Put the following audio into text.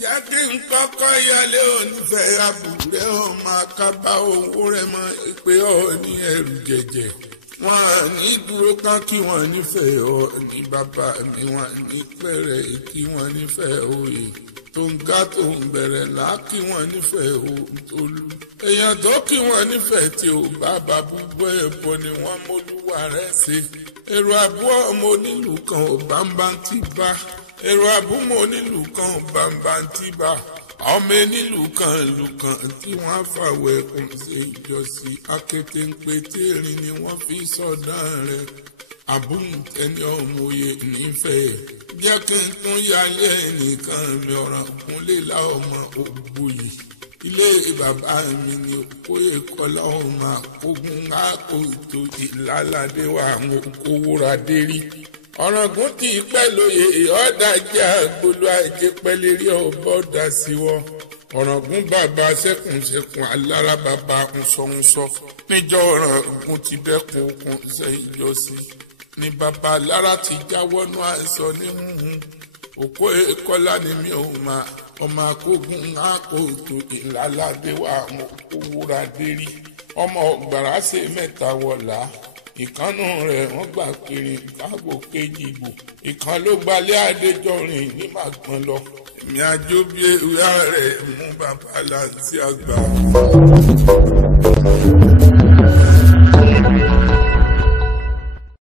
jẹ́ kí n kọ́kọ́ yálé onífẹ̀ẹ́ àbúrẹ́ ọmọ akábá owó rẹ̀ mọ́ pé ọ ní ẹrù jẹ̀jẹ̀. Wọ́n ní dúró kan kí wọ́n nífẹ̀ẹ́ ọ ní bàbá mi, wọ́n ní pẹ̀rẹ̀ kí wọ́n nífẹ̀ẹ́ òye. Tó ń ga tó ń bẹ̀rẹ̀ là kí wọ́n nífẹ̀ẹ́ òtólú. Èèyàn tó kí wọ́n nífẹ̀ẹ́ tí ò bàbá búgbọ́ ẹ̀bọ ni wọ́n mólúwa rẹ̀ ṣe. Èrò àbúrò ọmọ onílù kan ò bámbá ti bá. Èrò àbúmọ̀ onílù kan ò bámbá ti bá. Ọmọ onílù kan ìlú kan tí wọ́n fàwọ̀ ẹkùn ṣe ìjọsìn akété ń pe téèrín ni wọ́n fi sọ̀dán rẹ̀. Àbúntẹ́ni ọmọ òye nífẹ̀ẹ́ jẹ́ kí n tún yálé ẹnìkan mi ọ̀ràn kúnlé láọmọ ògbóyè. Ilé bàbá mi ni òkóyè kọ́lá ọmọ àkógún àkótó ìlàládé wa àwọn òkòwòrà dérí. Ọ̀ràngún kì í pẹ́ lóye ọ̀dà jẹ́ àgbolo àjẹpẹ́lérí ọ̀bọ̀dà síwọ́. Ọ̀ràngún bàbá ṣẹ́kùnṣẹ́kùn alára bàbá ńsọ̀ńsọ. Níjọ́ Ọ̀ràngún ti dẹ́kun okùn ṣe ìjọsìn ni bàbá lára ti jáwọ́nú àìsàn ní hùhùn. Òkó èkọ́lá ni mi ò máa ọmọ akógun àkótó ìlàládé wa àwọn òwúra dérí. Ọmọ ọ̀gbàrá ṣe mẹ́ta wọ̀lá. Ìkànnù rẹ̀ wọ́n gbà péré káàbò kejì ìbò. Ìkan ló gbalẹ̀ Adéjọrin ní Màgbọ́n lọ. Èmi àjò bí ewé rẹ̀ mú bàbá láti àgbà.